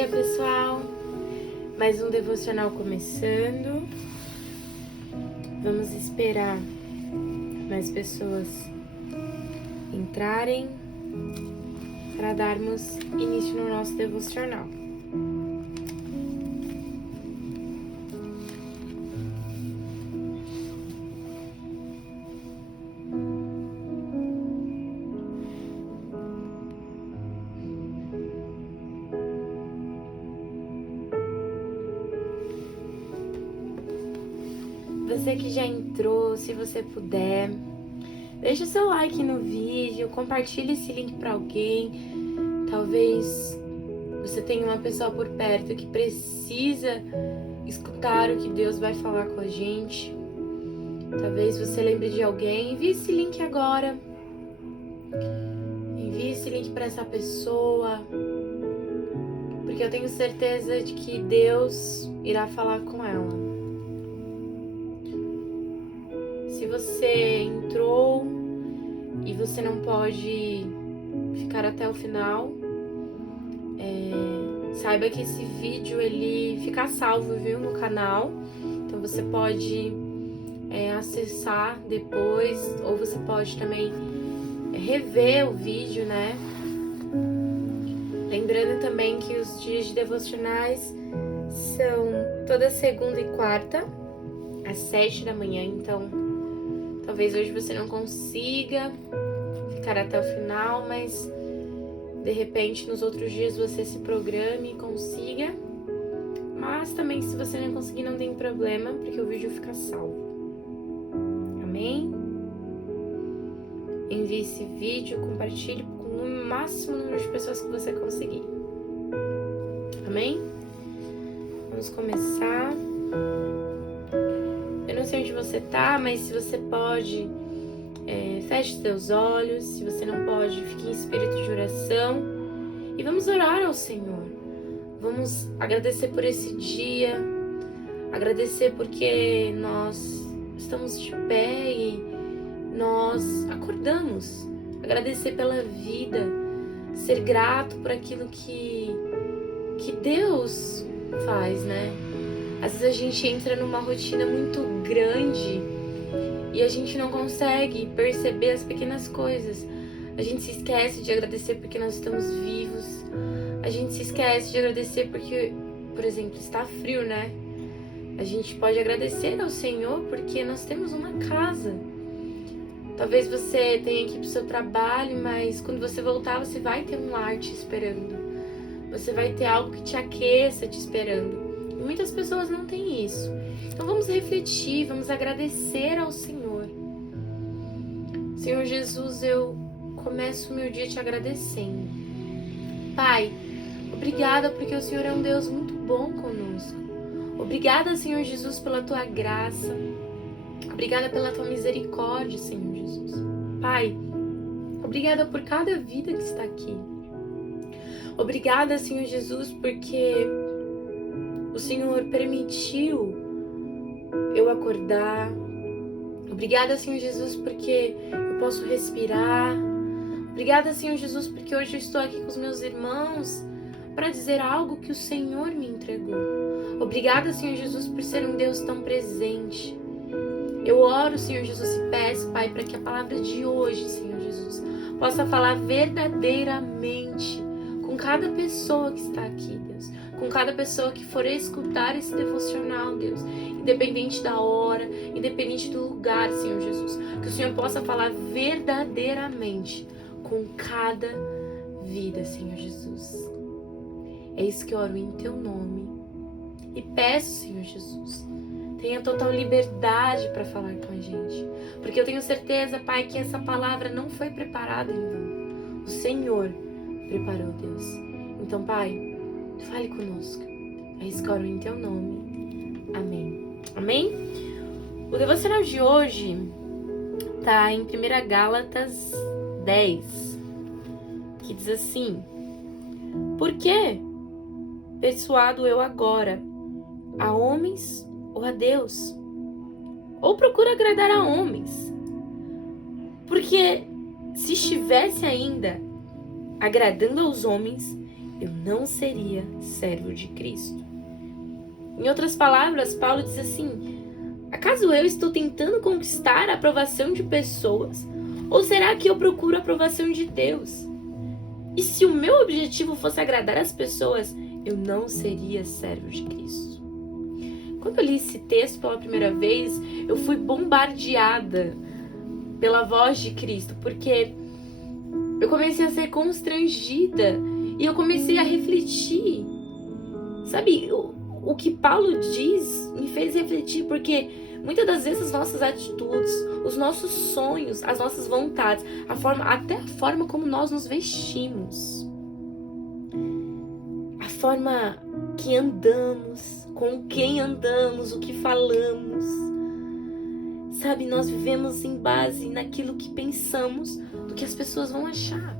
dia, pessoal! Mais um devocional começando. Vamos esperar mais pessoas entrarem para darmos início no nosso devocional. Você que já entrou, se você puder, deixa o seu like no vídeo, compartilhe esse link para alguém. Talvez você tenha uma pessoa por perto que precisa escutar o que Deus vai falar com a gente. Talvez você lembre de alguém. Envie esse link agora. Envie esse link para essa pessoa, porque eu tenho certeza de que Deus irá falar com ela. Se você entrou e você não pode ficar até o final, saiba que esse vídeo ele fica salvo, viu, no canal. Então você pode acessar depois, ou você pode também rever o vídeo, né? Lembrando também que os dias de devocionais são toda segunda e quarta, às 7 da manhã, então talvez hoje você não consiga ficar até o final, mas de repente nos outros dias você se programe e consiga. Mas também se você não conseguir, não tem problema, porque o vídeo fica salvo. Amém? Envie esse vídeo, compartilhe com o máximo número de pessoas que você conseguir. Amém? Vamos começar. Eu não sei onde você tá, mas se você pode, feche seus olhos. Se você não pode, fique em espírito de oração. E vamos orar ao Senhor. Vamos agradecer por esse dia. Agradecer porque nós estamos de pé e nós acordamos. Agradecer pela vida. Ser grato por aquilo que Deus faz, né? Às vezes a gente entra numa rotina muito grande e a gente não consegue perceber as pequenas coisas. A gente se esquece de agradecer porque nós estamos vivos. A gente se esquece de agradecer porque, por exemplo, está frio, né? A gente pode agradecer ao Senhor porque nós temos uma casa. Talvez você tenha que ir para o seu trabalho, mas quando você voltar, você vai ter um lar te esperando. Você vai ter algo que te aqueça te esperando. E muitas pessoas não têm isso. Então vamos refletir, vamos agradecer ao Senhor. Senhor Jesus, eu começo o meu dia te agradecendo. Pai, obrigada porque o Senhor é um Deus muito bom conosco. Obrigada, Senhor Jesus, pela tua graça. Obrigada pela tua misericórdia, Senhor Jesus. Pai, obrigada por cada vida que está aqui. Obrigada, Senhor Jesus, porque o Senhor permitiu eu acordar. Obrigada, Senhor Jesus, porque eu posso respirar. Obrigada, Senhor Jesus, porque hoje eu estou aqui com os meus irmãos para dizer algo que o Senhor me entregou. Obrigada, Senhor Jesus, por ser um Deus tão presente. Eu oro, Senhor Jesus, e peço, Pai, para que a palavra de hoje, Senhor Jesus, possa falar verdadeiramente com cada pessoa que está aqui, Deus. Com cada pessoa que for escutar esse devocional, Deus. Independente da hora, independente do lugar, Senhor Jesus. Que o Senhor possa falar verdadeiramente com cada vida, Senhor Jesus. É isso que eu oro em Teu nome. E peço, Senhor Jesus, tenha total liberdade para falar com a gente. Porque eu tenho certeza, Pai, que essa palavra não foi preparada em vão. O Senhor preparou, Deus. Então, Pai, fale conosco. É isso que eu oro em Teu nome. Amém. Amém? O devocional de hoje tá em 1 Gálatas 10, que diz assim: Por que persuado eu agora a homens ou a Deus? Ou procuro agradar a homens? Porque se estivesse ainda agradando aos homens, eu não seria servo de Cristo. Em outras palavras, Paulo diz assim: acaso eu estou tentando conquistar a aprovação de pessoas? Ou será que eu procuro a aprovação de Deus? E se o meu objetivo fosse agradar as pessoas, eu não seria servo de Cristo. Quando eu li esse texto pela primeira vez, eu fui bombardeada pela voz de Cristo, porque eu comecei a ser constrangida e eu comecei a refletir. Sabe, o que Paulo diz me fez refletir, porque muitas das vezes as nossas atitudes, os nossos sonhos, as nossas vontades, até a forma como nós nos vestimos, a forma que andamos, com quem andamos, o que falamos, sabe, nós vivemos em base naquilo que pensamos, do que as pessoas vão achar.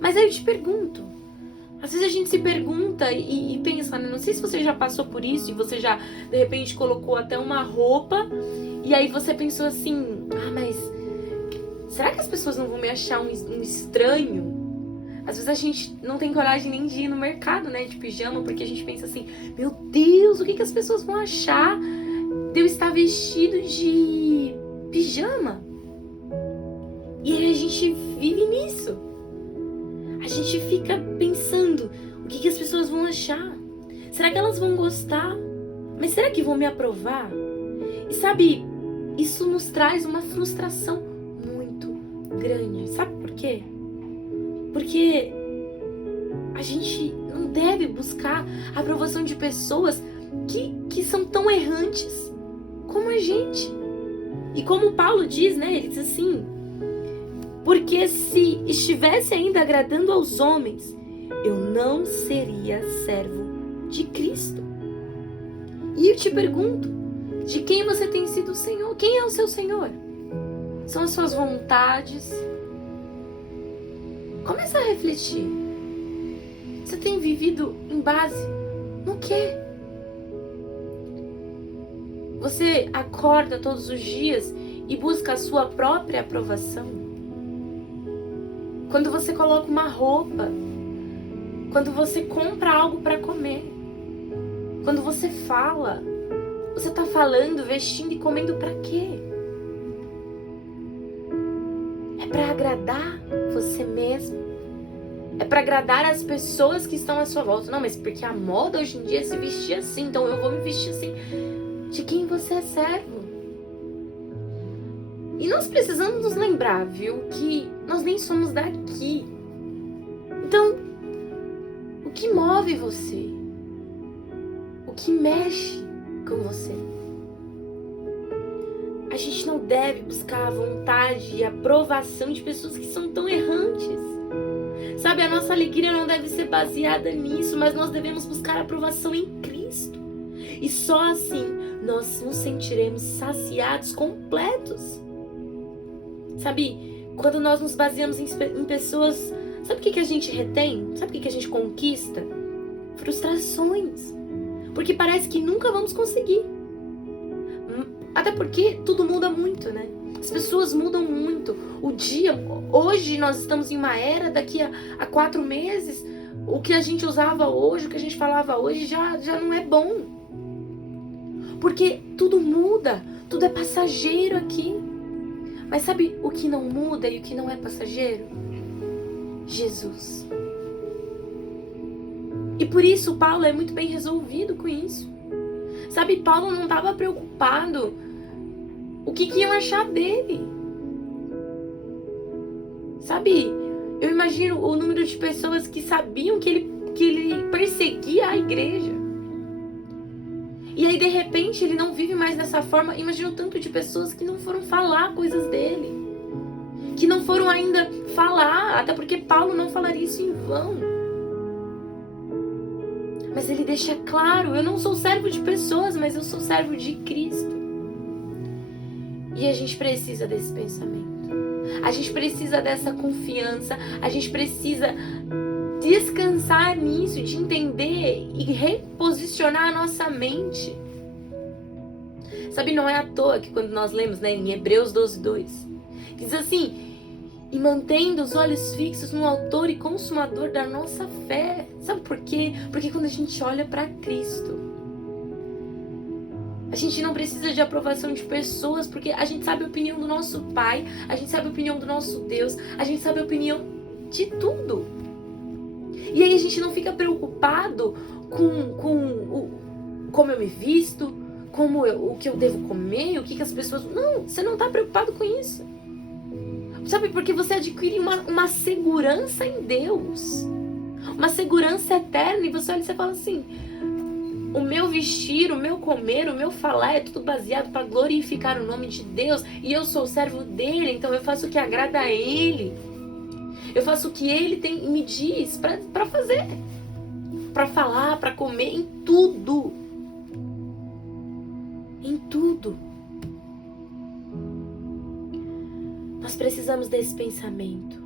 Mas aí eu te pergunto, às vezes a gente se pergunta e pensa, né? Não sei se você já passou por isso e você já, de repente, colocou até uma roupa e aí você pensou assim, mas será que as pessoas não vão me achar um estranho? Às vezes a gente não tem coragem nem de ir no mercado, né, de pijama, porque a gente pensa assim, meu Deus, o que as pessoas vão achar de eu estar vestido de pijama? E aí a gente vive nisso. A gente fica pensando, o que as pessoas vão achar? Será que elas vão gostar? Mas será que vão me aprovar? E sabe, isso nos traz uma frustração muito grande. Sabe por quê? Porque a gente não deve buscar a aprovação de pessoas que são tão errantes como a gente. E como Paulo diz, né? Ele diz assim: porque se estivesse ainda agradando aos homens, eu não seria servo de Cristo. E eu te pergunto, de quem você tem sido o Senhor? Quem é o seu Senhor? São as suas vontades? Começa a refletir. Você tem vivido em base no quê? Você acorda todos os dias e busca a sua própria aprovação? Quando você coloca uma roupa, quando você compra algo para comer, quando você fala, você tá falando, vestindo e comendo para quê? É para agradar você mesmo? É para agradar as pessoas que estão à sua volta? Não, mas porque a moda hoje em dia é se vestir assim, então eu vou me vestir assim. De quem você é servo? E nós precisamos nos lembrar, viu, que nós nem somos daqui. Então, o que move você? O que mexe com você? A gente não deve buscar a vontade e a aprovação de pessoas que são tão errantes. Sabe, a nossa alegria não deve ser baseada nisso, mas nós devemos buscar a aprovação em Cristo. E só assim nós nos sentiremos saciados, completos. Sabe, quando nós nos baseamos em pessoas, sabe o que a gente retém? Sabe o que a gente conquista? Frustrações. Porque parece que nunca vamos conseguir. Até porque tudo muda muito, né? As pessoas mudam muito. O dia, hoje nós estamos em uma era, daqui a 4 meses, o que a gente usava hoje, o que a gente falava hoje já não é bom. Porque tudo muda, tudo é passageiro aqui. Mas sabe o que não muda e o que não é passageiro? Jesus. E por isso Paulo é muito bem resolvido com isso. Sabe, Paulo não estava preocupado o que iam achar dele. Sabe, eu imagino o número de pessoas que sabiam que ele perseguia a igreja. E aí, de repente, ele não vive mais dessa forma. Imagina o tanto de pessoas que não foram falar coisas dele. Que não foram ainda falar. Até porque Paulo não falaria isso em vão. Mas ele deixa claro, eu não sou servo de pessoas, mas eu sou servo de Cristo. E a gente precisa desse pensamento. A gente precisa dessa confiança. A gente precisa descansar nisso, de entender e reposicionar a nossa mente. Sabe, não é à toa que quando nós lemos, né, em Hebreus 12:2, diz assim: e mantendo os olhos fixos no autor e consumador da nossa fé. Sabe por quê? Porque quando a gente olha para Cristo, a gente não precisa de aprovação de pessoas, porque a gente sabe a opinião do nosso Pai, a gente sabe a opinião do nosso Deus, a gente sabe a opinião de tudo. E aí a gente não fica preocupado com como eu me visto, o que eu devo comer, o que as pessoas... Não, você não está preocupado com isso. Sabe, porque você adquire uma segurança em Deus, uma segurança eterna, e você olha e você fala assim: o meu vestir, o meu comer, o meu falar é tudo baseado para glorificar o nome de Deus, e eu sou servo dele, então eu faço o que agrada a ele, eu faço o que ele me diz para fazer, para falar, para comer, em tudo. Em tudo. Nós precisamos desse pensamento.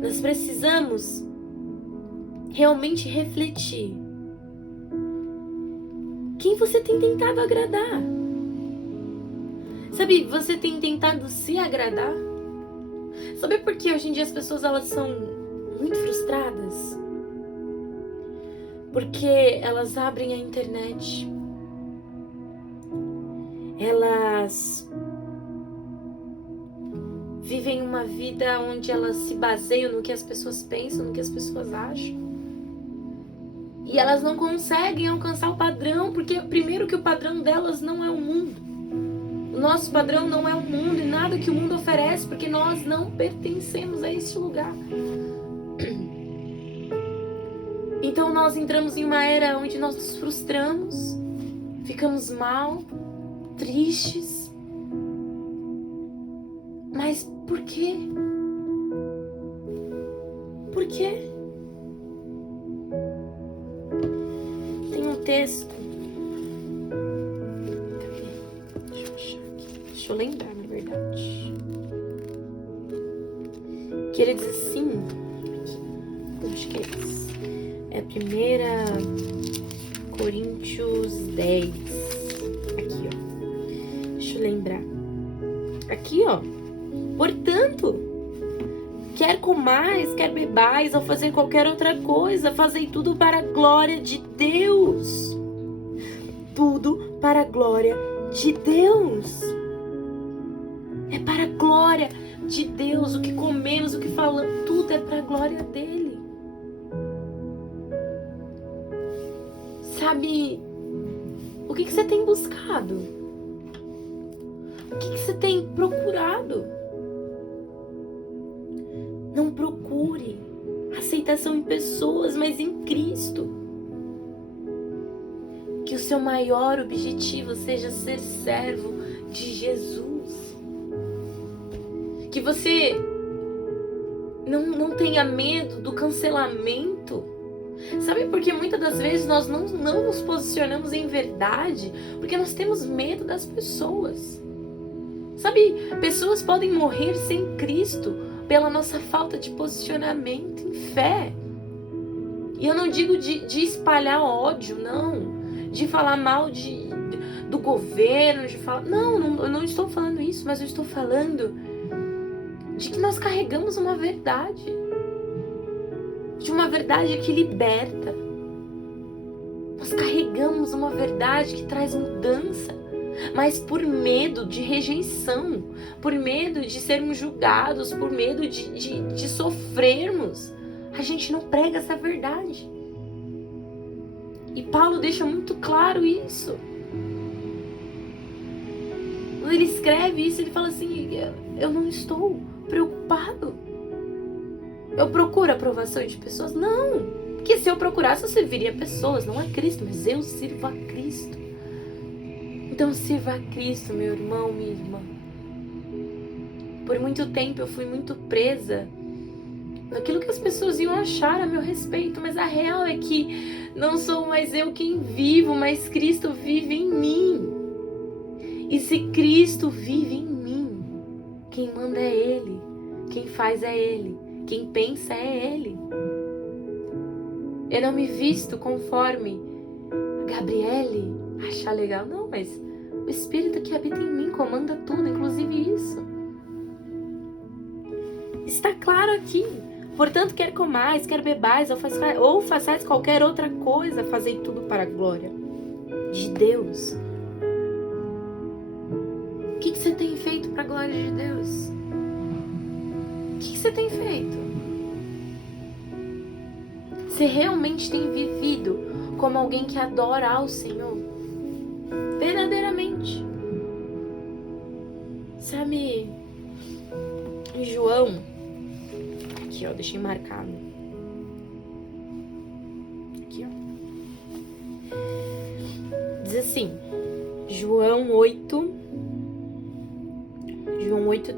Nós precisamos realmente refletir. Quem você tem tentado agradar? Sabe, você tem tentado se agradar? Sabe por que hoje em dia as pessoas elas são muito frustradas? Porque elas abrem a internet, elas vivem uma vida onde elas se baseiam no que as pessoas pensam, no que as pessoas acham. E elas não conseguem alcançar o padrão, porque primeiro que o padrão delas não é o mundo. O nosso padrão não é o mundo e nada que o mundo oferece, porque nós não pertencemos a esse lugar. Então nós entramos em uma era onde nós nos frustramos, ficamos mal, tristes. Mas por quê? Por quê? Tem um texto. Cadê? Deixa eu achar aqui. Deixa eu lembrar, na verdade. Que ele diz assim. Aqui, acho que é isso. É 1 Coríntios 10. Aqui, ó. Deixa eu lembrar. Aqui, ó. Portanto, quer comais, quer bebais, ou fazer qualquer outra coisa, fazei tudo para a glória de Deus. Tudo para a glória de Deus. É para a glória de Deus. O que comemos, o que falamos, tudo é para a glória dele. Sabe, o que você tem buscado? O que você tem procurado? Não procure aceitação em pessoas, mas em Cristo. Que o seu maior objetivo seja ser servo de Jesus. Que você não tenha medo do cancelamento. Sabe por que muitas das vezes nós não nos posicionamos em verdade? Porque nós temos medo das pessoas. Sabe, pessoas podem morrer sem Cristo pela nossa falta de posicionamento em fé. E eu não digo de espalhar ódio, não. De falar mal do governo, de falar... Não, eu não estou falando isso, mas eu estou falando de que nós carregamos uma verdade. De uma verdade que liberta. Nós carregamos uma verdade que traz mudança. Mas por medo de rejeição, por medo de sermos julgados, por medo de sofrermos, a gente não prega essa verdade. E Paulo deixa muito claro isso. Quando ele escreve isso, ele fala assim: eu não estou preocupado. Eu procuro a aprovação de pessoas? Não, porque se eu procurasse eu serviria pessoas, não a Cristo, mas eu sirvo a Cristo. Então sirva a Cristo, meu irmão, minha irmã. Por muito tempo eu fui muito presa naquilo que as pessoas iam achar a meu respeito, mas a real é que não sou mais eu quem vivo, mas Cristo vive em mim. E se Cristo vive em mim, quem manda é Ele, quem faz é Ele, quem pensa é Ele. Eu não me visto conforme a Gabriele achar legal, não, mas o Espírito que habita em mim comanda tudo, inclusive isso. Está claro aqui. Portanto, quer comais, quer bebais, ou façais qualquer outra coisa, fazei tudo para a glória de Deus. O que você tem feito para a glória de Deus? O que você tem feito? Você realmente tem vivido como alguém que adora ao Senhor? Verdadeiramente. Sabe, em João, aqui ó, deixei marcado. Aqui ó. Diz assim, João 8,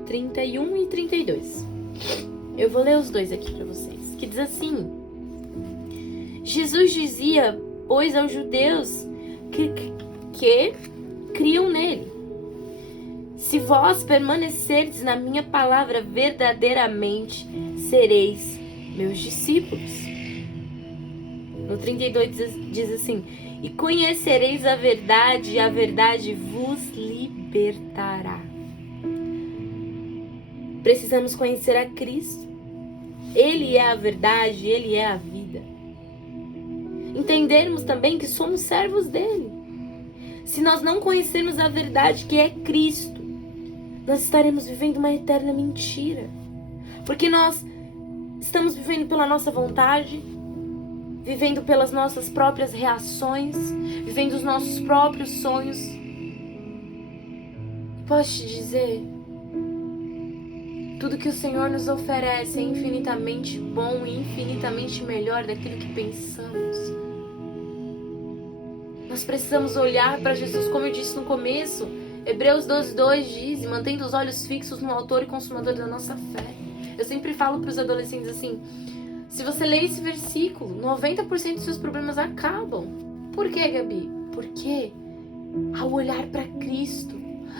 31 e 32. Eu vou ler os dois aqui para vocês. Que diz assim: Jesus dizia, pois, aos judeus que criam nele: se vós permanecerdes na minha palavra verdadeiramente, sereis meus discípulos. No 32 diz assim: e conhecereis a verdade, e a verdade vos libertará. Precisamos conhecer a Cristo. Ele é a verdade, Ele é a vida. Entendermos também que somos servos dele. Se nós não conhecermos a verdade que é Cristo, nós estaremos vivendo uma eterna mentira. Porque nós estamos vivendo pela nossa vontade, vivendo pelas nossas próprias reações, vivendo os nossos próprios sonhos. Posso te dizer, tudo que o Senhor nos oferece é infinitamente bom e infinitamente melhor daquilo que pensamos. Nós precisamos olhar para Jesus, como eu disse no começo. Hebreus 12:2 diz: mantendo os olhos fixos no autor e consumador da nossa fé. Eu sempre falo para os adolescentes assim: se você ler esse versículo, 90% dos seus problemas acabam. Por quê, Gabi? Porque ao olhar para Cristo,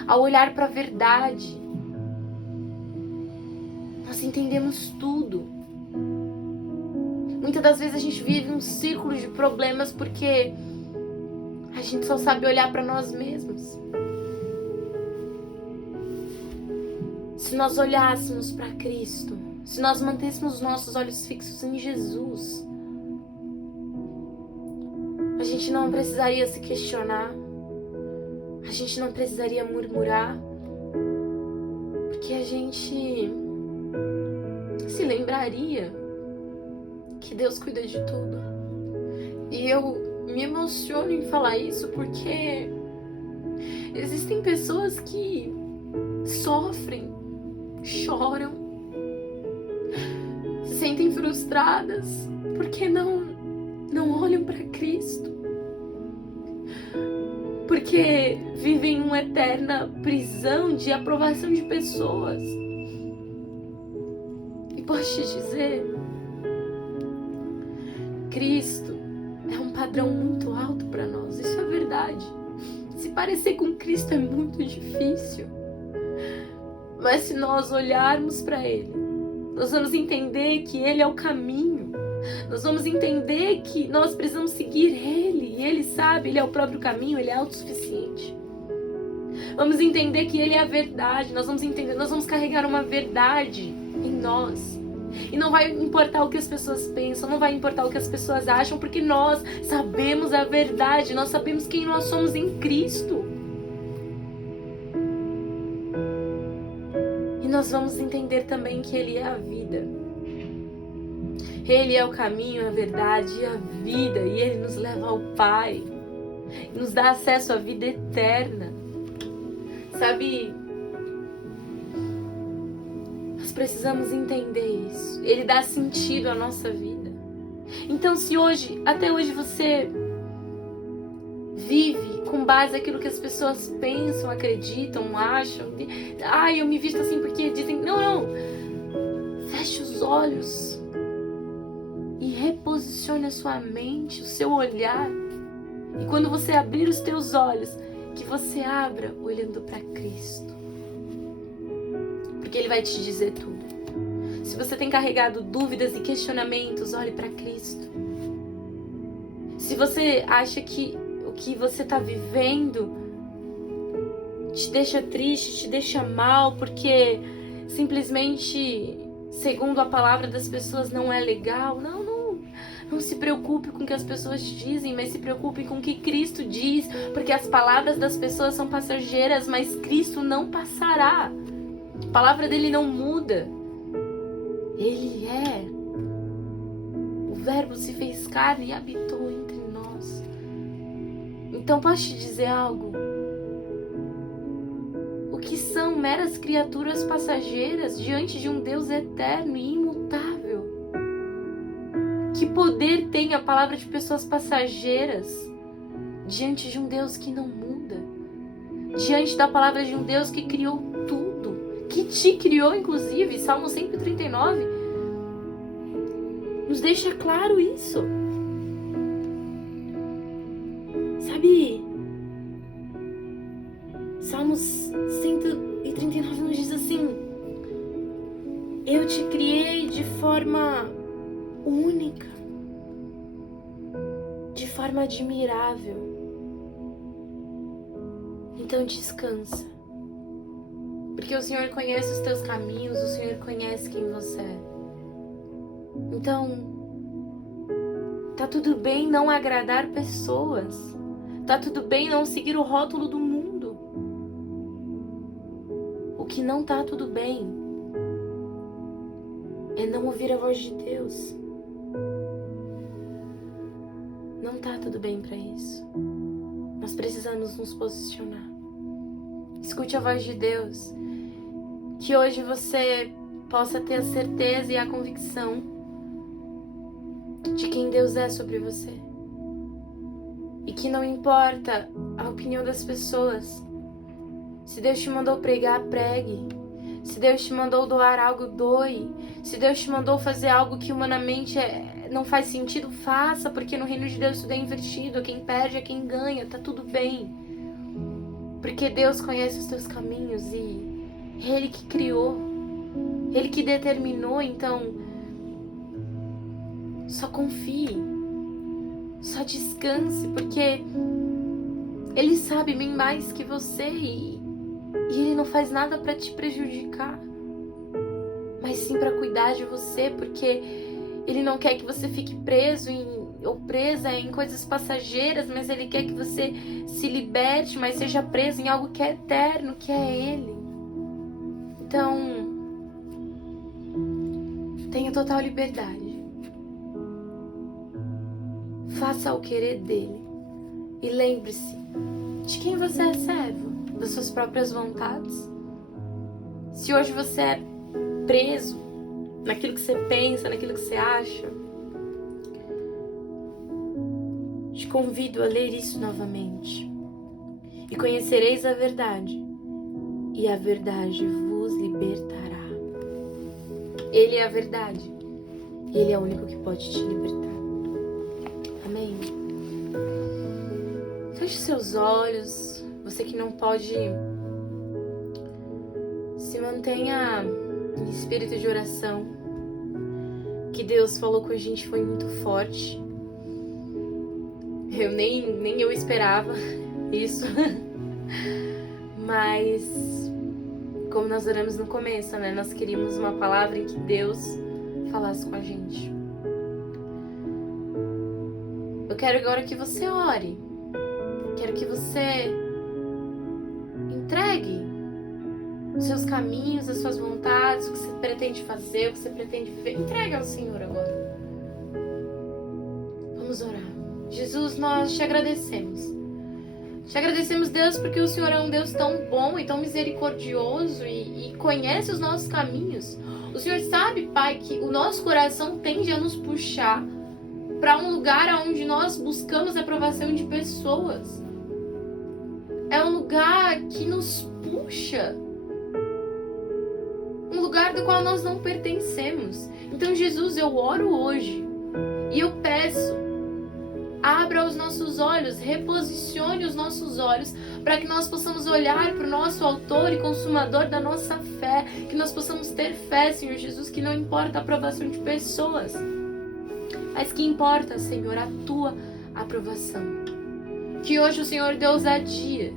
ao olhar para a verdade, nós entendemos tudo. Muitas das vezes a gente vive um círculo de problemas porque a gente só sabe olhar para nós mesmos. Se nós olhássemos para Cristo, se nós mantêssemos os nossos olhos fixos em Jesus, a gente não precisaria se questionar, a gente não precisaria murmurar, porque a gente se lembraria que Deus cuida de tudo. E eu me emociono em falar isso porque existem pessoas que sofrem, choram, se sentem frustradas porque não olham para Cristo, porque vivem uma eterna prisão de aprovação de pessoas. E posso te dizer, Cristo é um padrão muito alto para nós, isso é verdade. Se parecer com Cristo é muito difícil. Mas se nós olharmos para Ele, nós vamos entender que Ele é o caminho. Nós vamos entender que nós precisamos seguir Ele. E Ele sabe, Ele é o próprio caminho, Ele é autossuficiente. Vamos entender que Ele é a verdade. Nós vamos carregar uma verdade em nós. E não vai importar o que as pessoas pensam, não vai importar o que as pessoas acham, porque nós sabemos a verdade, nós sabemos quem nós somos em Cristo. E nós vamos entender também que Ele é a vida. Ele é o caminho, a verdade e a vida, e Ele nos leva ao Pai, nos dá acesso à vida eterna. Sabe, nós precisamos entender isso. Ele dá sentido à nossa vida. Então, se até hoje você vive com base naquilo que as pessoas pensam, acreditam, acham, eu me visto assim porque dizem, não, feche os olhos e reposicione a sua mente, o seu olhar. E quando você abrir os teus olhos, que você abra olhando para Cristo, porque Ele vai te dizer tudo. Se você tem carregado dúvidas e questionamentos, olhe para Cristo. Se você acha que o que você está vivendo te deixa triste, te deixa mal, porque simplesmente segundo a palavra das pessoas não é legal. Não se preocupe com o que as pessoas dizem, mas se preocupe com o que Cristo diz, porque as palavras das pessoas são passageiras, mas Cristo não passará. A palavra dele não muda. Ele é. O Verbo se fez carne e habitou entre nós. Então posso te dizer algo? O que são meras criaturas passageiras diante de um Deus eterno e imutável? Que poder tem a palavra de pessoas passageiras diante de um Deus que não muda? Diante da palavra de um Deus que criou tudo, que te criou inclusive. Salmo 139 nos deixa claro isso. Sabe, Salmos 139 nos diz assim: eu te criei de forma única, de forma admirável. Então descansa, porque o Senhor conhece os teus caminhos, o Senhor conhece quem você é. Então tá tudo bem não agradar pessoas, tá tudo bem não seguir o rótulo do mundo. O que não tá tudo bem é não ouvir a voz de Deus. Não tá tudo bem para isso. Nós precisamos nos posicionar. Escute a voz de Deus. Que hoje você possa ter a certeza e a convicção de quem Deus é sobre você. E que não importa a opinião das pessoas. Se Deus te mandou pregar, pregue. Se Deus te mandou doar algo, doe. Se Deus te mandou fazer algo que humanamente não faz sentido, faça, porque no reino de Deus tudo é invertido. Quem perde é quem ganha, tá tudo bem. Porque Deus conhece os teus caminhos e Ele que criou, Ele que determinou. Então só confie, só descanse, porque Ele sabe bem mais que você e Ele não faz nada para te prejudicar, mas sim para cuidar de você, porque Ele não quer que você fique preso ou presa em coisas passageiras, mas Ele quer que você se liberte, mas seja preso em algo que é eterno, que é Ele. Então, tenha total liberdade. Faça o querer dEle. E lembre-se de quem você é servo, das suas próprias vontades. Se hoje você é preso naquilo que você pensa, naquilo que você acha, te convido a ler isso novamente. E conhecereis a verdade, e a verdade vos libertará. Ele é a verdade, e Ele é o único que pode te libertar. Amém? Feche seus olhos. Você que não pode, se mantenha em espírito de oração. Que Deus falou com a gente foi muito forte. Eu nem eu esperava isso. Mas como nós oramos no começo, né? Nós queríamos uma palavra em que Deus falasse com a gente. Eu quero agora que você ore. Quero que você entregue os seus caminhos, as suas vontades, o que você pretende fazer, o que você pretende viver. Entregue ao Senhor agora. Vamos orar. Jesus, nós te agradecemos. Te agradecemos, Deus, porque o Senhor é um Deus tão bom e tão misericordioso e conhece os nossos caminhos. O Senhor sabe, Pai, que o nosso coração tende a nos puxar para um lugar onde nós buscamos a aprovação de pessoas. É um lugar que nos puxa. Um lugar do qual nós não pertencemos. Então, Jesus, eu oro hoje e eu peço, abra os nossos olhos, reposicione os nossos olhos para que nós possamos olhar para o nosso autor e consumador da nossa fé, que nós possamos ter fé, Senhor Jesus, que não importa a aprovação de pessoas, mas que importa, Senhor, a tua aprovação. Que hoje o Senhor dê ousadia,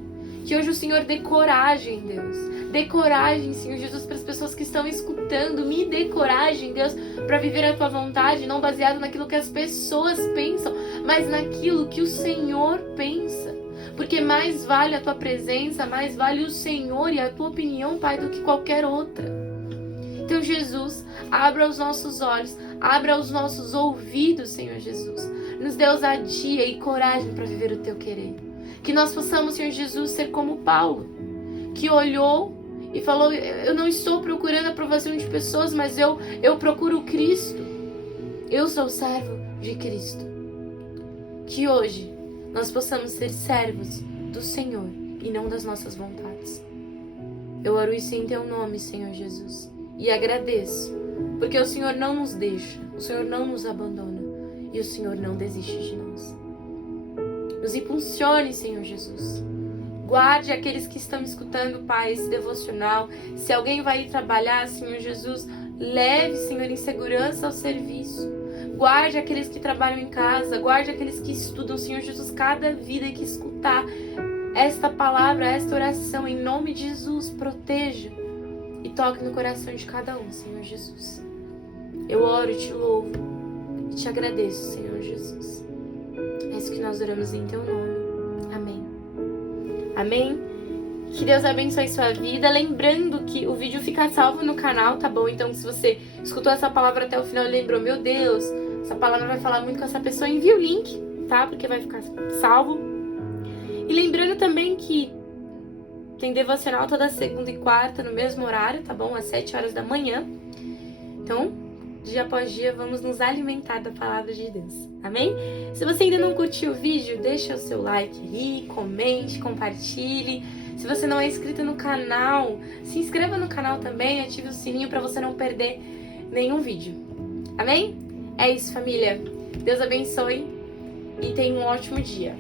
Que hoje o Senhor dê coragem, Deus. Dê coragem, Senhor Jesus, para as pessoas que estão escutando. Me dê coragem, Deus, para viver a tua vontade, não baseado naquilo que as pessoas pensam, mas naquilo que o Senhor pensa. Porque mais vale a tua presença, mais vale o Senhor e a tua opinião, Pai, do que qualquer outra. Então, Jesus, abra os nossos olhos, abra os nossos ouvidos, Senhor Jesus. Nos dê ousadia e coragem para viver o teu querer. Que nós possamos, Senhor Jesus, ser como Paulo, que olhou e falou: eu não estou procurando a aprovação de pessoas, mas eu procuro Cristo. Eu sou servo de Cristo. Que hoje nós possamos ser servos do Senhor e não das nossas vontades. Eu oro isso em teu nome, Senhor Jesus, e agradeço, porque o Senhor não nos deixa, o Senhor não nos abandona e o Senhor não desiste de nós. Nos impulsione, Senhor Jesus. Guarde aqueles que estão escutando, Pai, esse devocional. Se alguém vai ir trabalhar, Senhor Jesus, leve, Senhor, em segurança ao serviço. Guarde aqueles que trabalham em casa, guarde aqueles que estudam, Senhor Jesus, cada vida que escutar esta palavra, esta oração, em nome de Jesus, proteja e toque no coração de cada um, Senhor Jesus. Eu oro e te louvo e te agradeço, Senhor Jesus. É isso que nós oramos em teu nome. Amém. Amém? Que Deus abençoe sua vida. Lembrando que o vídeo fica salvo no canal, tá bom? Então, se você escutou essa palavra até o final e lembrou, meu Deus, essa palavra vai falar muito com essa pessoa, envia o link, tá? Porque vai ficar salvo. E lembrando também que tem devocional toda segunda e quarta no mesmo horário, tá bom? Às 7 horas da manhã. Então, dia após dia, vamos nos alimentar da palavra de Deus. Amém? Se você ainda não curtiu o vídeo, deixa o seu like aí, comente, compartilhe. Se você não é inscrito no canal, se inscreva no canal também, ative o sininho para você não perder nenhum vídeo. Amém? É isso, família. Deus abençoe e tenha um ótimo dia.